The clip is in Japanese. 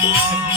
うん。